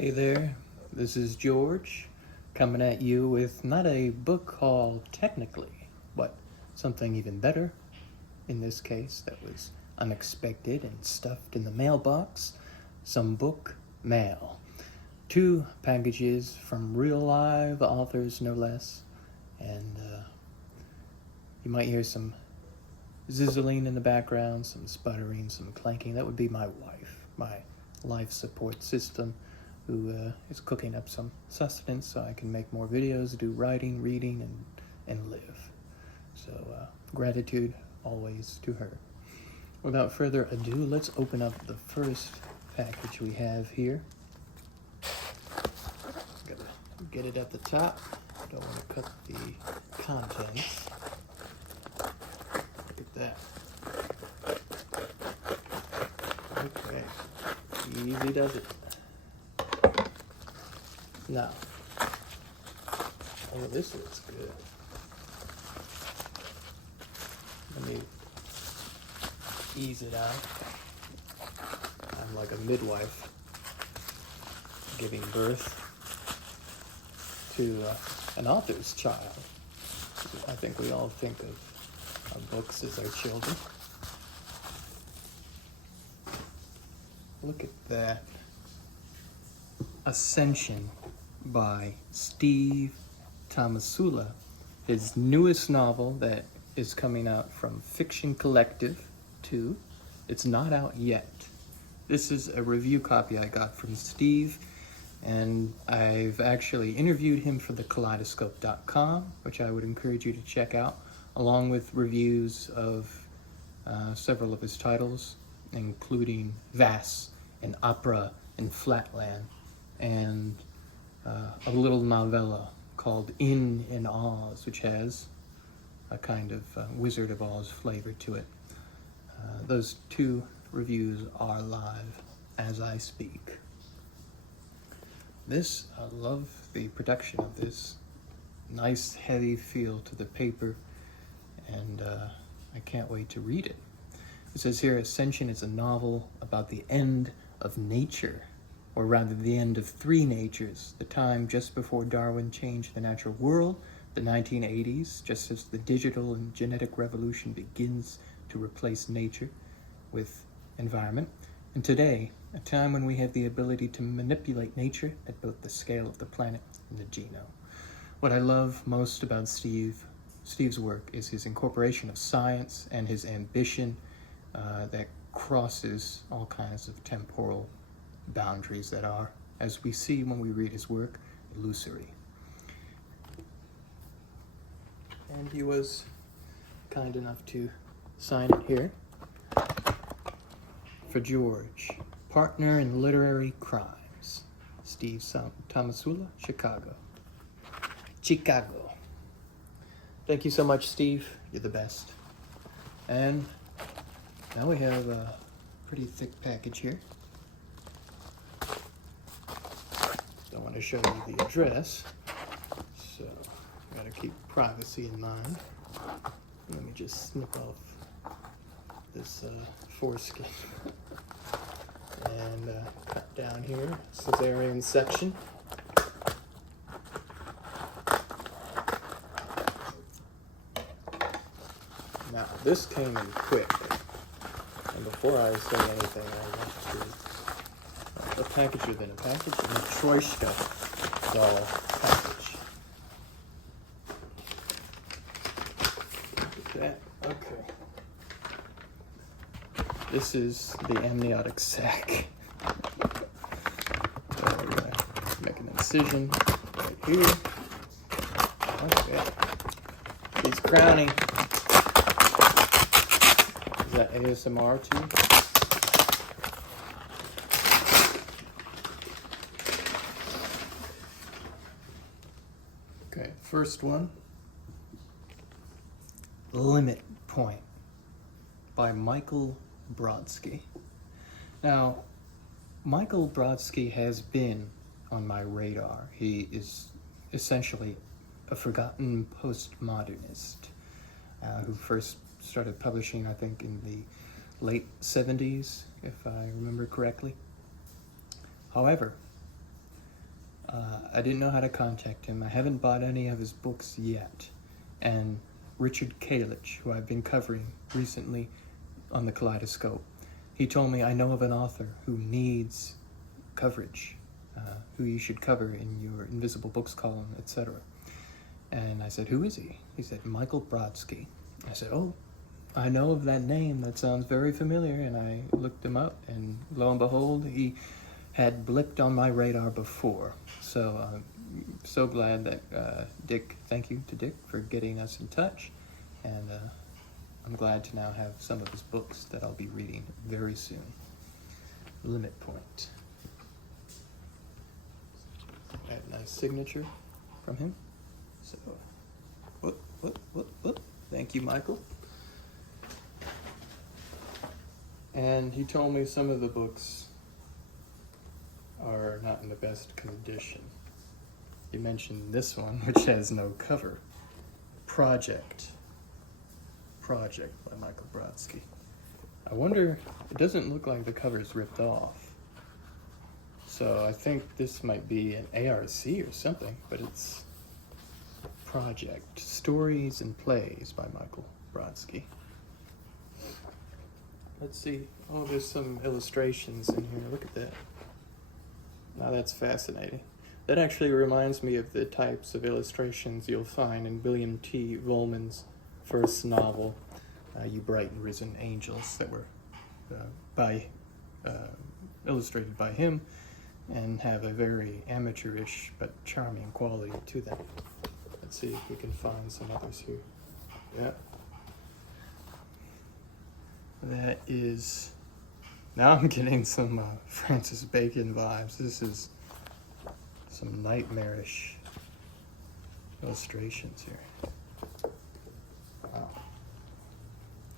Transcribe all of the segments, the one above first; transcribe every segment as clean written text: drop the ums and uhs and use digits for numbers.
Hey there, this is George coming at you with not a book haul technically, but something even better. In this case, that was unexpected and stuffed in the mailbox. Some book mail. 2 packages from real live authors, no less. And you might hear some zizzling in the background, some sputtering, some clanking. That would be my wife, my life support system, who is cooking up some sustenance so I can make more videos, do writing, reading, and live. So gratitude always to her. Without further ado, let's open up the first package we have here. Gotta get it at the top. Don't want to cut the contents. Look at that. Okay, easy does it. Now, oh, this looks good. Let me ease it out. I'm like a midwife giving birth to an author's child. I think we all think of our books as our children. Look at that. Ascension by Steve Tomasula, his newest novel that is coming out from Fiction Collective 2. It's not out yet. This is a review copy I got from Steve, and I've actually interviewed him for the kaleidoscope.com, which I would encourage you to check out, along with reviews of several of his titles, including Vass and Opera and Flatland, and a little novella called In Oz, which has a kind of Wizard of Oz flavor to it. Those 2 reviews are live as I speak. This, I love the production of this. Nice heavy feel to the paper, and I can't wait to read it. It says here, Ascension is a novel about the end of nature, or rather the end of 3 natures, the time just before Darwin changed the natural world, the 1980s, just as the digital and genetic revolution begins to replace nature with environment, and today, a time when we have the ability to manipulate nature at both the scale of the planet and the genome. What I love most about Steve's work is his incorporation of science and his ambition that crosses all kinds of temporal boundaries that are, as we see when we read his work, illusory. And he was kind enough to sign it here. For George, partner in literary crimes, Steve Tomasula, Chicago. Thank you so much, Steve. You're the best. And now we have a pretty thick package here. Don't want to show you the address, so gotta keep privacy in mind. Let me just snip off this foreskin and cut down here, cesarean section. Now, this came in quick, and before I say anything, I want to a package within a package, and a Troishka doll package. Look at that. Okay. This is the amniotic sac. So we're going to make an incision right here. Okay. He's crowning. Is that ASMR too? Okay, first one, Limit Point by Michael Brodsky. Now, Michael Brodsky has been on my radar. He is essentially a forgotten postmodernist who first started publishing, I think, in the late 70s, if I remember correctly. However, I didn't know how to contact him. I haven't bought any of his books yet. And Richard Kalich, who I've been covering recently on the Kaleidoscope, he told me, I know of an author who needs coverage, who you should cover in your Invisible Books column, etc. And I said, who is he? He said, Michael Brodsky. I said, oh, I know of that name. That sounds very familiar. And I looked him up, and lo and behold, he had blipped on my radar before. So I'm so glad that Dick, thank you to Dick for getting us in touch. And I'm glad to now have some of his books that I'll be reading very soon. Limit Point. I had a nice signature from him. So, thank you, Michael. And he told me some of the books are not in the best condition. He mentioned this one, which has no cover. Project by Michael Brodsky. I wonder, it doesn't look like the cover's ripped off. So I think this might be an ARC or something, but it's Project, Stories and Plays by Michael Brodsky. Let's see. Oh, there's some illustrations in here. Look at that. Now that's fascinating. That actually reminds me of the types of illustrations you'll find in William T. Vollmann's first novel, You Bright and Risen Angels, that were illustrated by him and have a very amateurish but charming quality to them. Let's see if we can find some others here. Yeah. That is, now I'm getting some Francis Bacon vibes. This is some nightmarish illustrations here. Wow.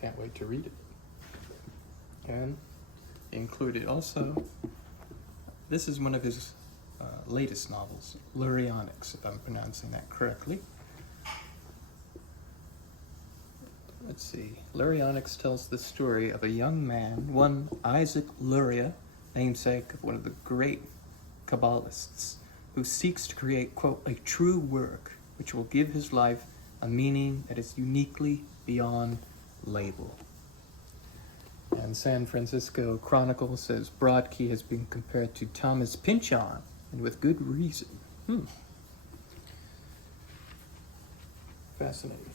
Can't wait to read it. And included also, this is one of his latest novels, Lurionics, if I'm pronouncing that correctly. Let's see. Lurionics tells the story of a young man, one Isaac Luria, namesake of one of the great Kabbalists, who seeks to create, quote, a true work which will give his life a meaning that is uniquely beyond label. And San Francisco Chronicle says Brodsky has been compared to Thomas Pynchon, and with good reason. Fascinating.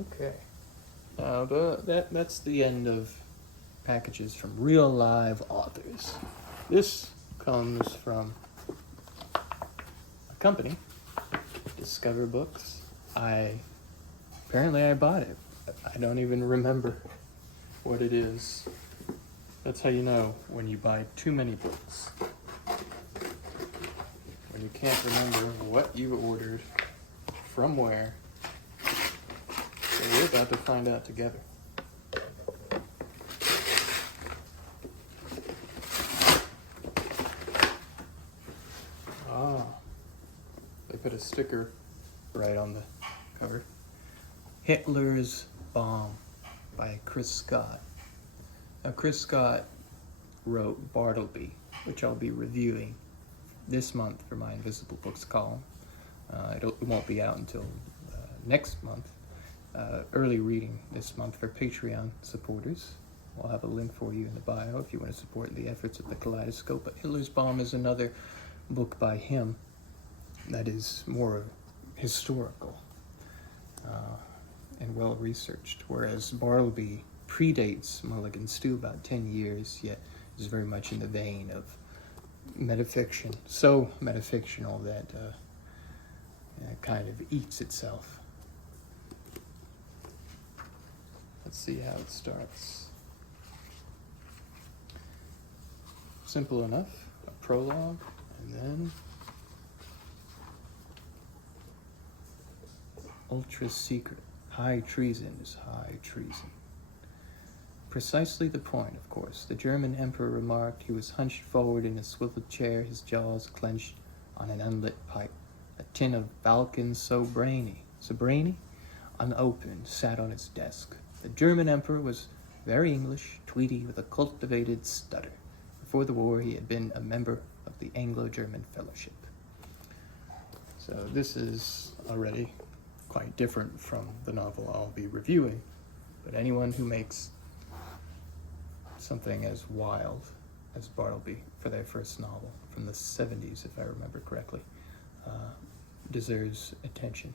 Okay. Now that's the end of packages from real live authors. This comes from a company, Discover Books. Apparently I bought it. I don't even remember what it is. That's how you know when you buy too many books. When you can't remember what you ordered, from where. So we're about to find out together. They put a sticker right on the cover. Hitler's Bomb by Chris Scott. Now, Chris Scott wrote Bartleby, which I'll be reviewing this month for my Invisible Books column. It won't be out until next month. Early reading this month for Patreon supporters. I'll have a link for you in the bio if you want to support the efforts of the Kaleidoscope. But Hitler's Bomb is another book by him that is more historical and well-researched, whereas Bartleby predates Mulligan Stew about 10 years, yet is very much in the vein of metafiction, so metafictional that it kind of eats itself. Let's see how it starts. Simple enough, a prologue, and then ultra secret. High treason is high treason. Precisely the point, of course. The German emperor remarked he was hunched forward in a swivel chair, his jaws clenched on an unlit pipe. A tin of Balkan so brainy, unopened, sat on his desk. The German emperor was very English, tweedy, with a cultivated stutter. Before the war, he had been a member of the Anglo-German Fellowship. So this is already quite different from the novel I'll be reviewing, but anyone who makes something as wild as Bartleby for their first novel from the 70s, if I remember correctly, deserves attention.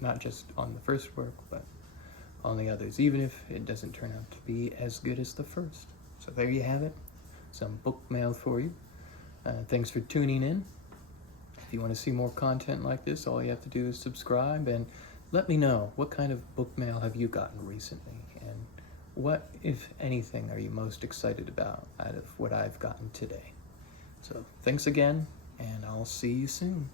Not just on the first work, but on the others, even if it doesn't turn out to be as good as the first. So there you have it, some book mail for you. Thanks for tuning in. If you want to see more content like this, all you have to do is subscribe and let me know what kind of book mail have you gotten recently, and what, if anything, are you most excited about out of what I've gotten today. So thanks again, and I'll see you soon.